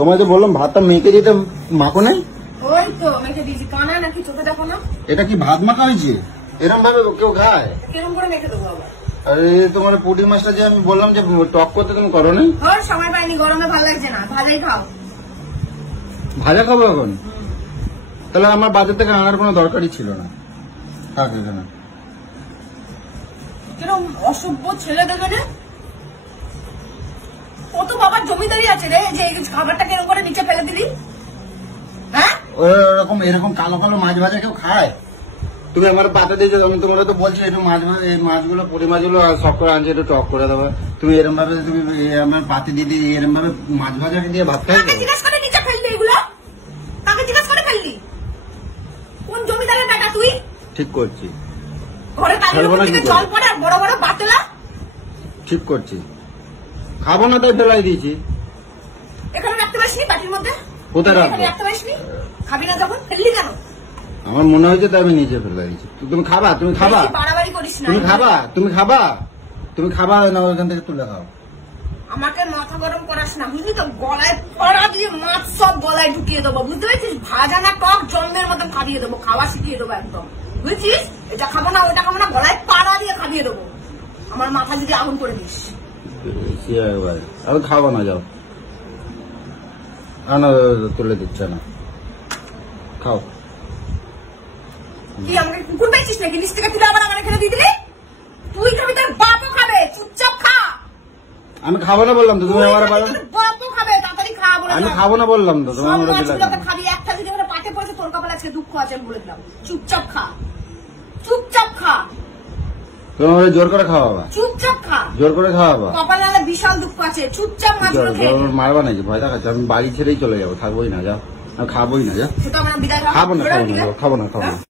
তোমায় যে বললাম ভাতটা মেখে দিতে, মাখো নাই? ওই তো মেখে দিয়েছি, কানা নাকি চোখে দেখো না? এটা কি ভাত মাখা হয়েছে? এরকম ভাবে কেউ খায়? কিরম করে মেখে দেবো আবার? আরে তোমার পুঁটি মাছটা যে আমি বললাম যে টক করতে, তুমি করো নি? সময় পাইনি, গরমে ভালো লাগছে না, ভাজাই খাও। ভাজা খাবো এখন? তাহলে আমার বাজার থেকে আনার কোনো দরকারই ছিল না। থাক এখানে। কিরম অসভ্য ছেলে দেবে না? কত বাবার জমিদারি আছে রে যে এই খাবারটা কিরম করে নিচে ফেলে দিলি? হ্যাঁ, এরকম কালো কালো মাছ ভাজা কেউ খায়? তুমি আমার পাতা দিয়েছো, আমি তোমার তো বলছি একটু মাছ ভাজা, এই মাছগুলো পুঁটি মাছগুলো সব করে আনছে, একটু টক করে দেবো। তুমি এরকম ভাবে তুমি আমার পাতি দিদি এরকম ভাবে মাছ ভাজা দিয়ে ভাত খাই? জিজ্ঞাসা করে নিচে ফেললি এগুলো? তাকে জিজ্ঞাসা করে ফেললি? কোন জমিদারের বেটা তুই? ঠিক করছি, ঘরে তাদের উপর থেকে জল পড়ে আর বড় বড় বাতলা। ঠিক করছি, খাবো না তাই ফেলাই দিয়েছি। এখানে রাখতে পারিসনি বাটির মধ্যে? কোথায় রাখবো? রাখতে পারিসনি? খাবি না যখন ফেললি কেন? আমার মনে হয়েছে তাই আমি নিচে ফেলে দিয়েছি। তুমি খাবা? তুমি খাবা? বাড়াবাড়ি করিস না। তুমি খাবা? তুমি খাবা? তুমি খাবা না? ওইখান থেকে তুলে খাও। আমাকে মাথা গরম করাস না, বুঝলি তো? গলায় পড়া দিয়ে মাছ সব গলায় ঢুকিয়ে দেবো, বুঝতে পেরেছিস? ভাজা না টক জন্মের মতন খাবিয়ে দেবো, খাওয়া শিখিয়ে দেবো একদম, বুঝছিস? এটা খাবো না ওটা খাবো না, গলায় পাড়া দিয়ে খাবিয়ে দেবো। আমার মাথা যদি আগুন করে দিস। আমি খাবো না, যাও। না তুলে দিচ্ছে না, খাও। কি আমাকে কুকুর পেয়েছিস নাকি? নিচ থেকে তুলে আবার আমার এখানে দিয়ে দিলি? তুই খাবি, তোর বাপও খাবে, চুপচাপ খা। আমি খাবো না বললাম তো, তুমি আমার বাপও খাবে, তাড়াতাড়ি খা বলে। আমি খাবো না বললাম তো, তুমি আমার খাবি। একটা যদি আমার পাটে পড়েছে তোর কপালে আজকে দুঃখ আছে, আমি বলে দিলাম। চুপচাপ খা, চুপচাপ খা। তুমি আমার জোর করে খাওয়াবা? চুপচাপ খা, জোর করে খাওয়াবা? কপালে বিশাল দুঃখ আছে, চুপচাপ মাছগুলো খেয়ে। মারবা নাকি? ভয় দেখাচ্ছে? আমি বাড়ি ছেড়েই চলে যাবো, থাকবোই না, যাও। আমি খাবোই না, যা। সেটা আমার বিদায়। খাবো না, খাবো না, খাবো না, খাবো না।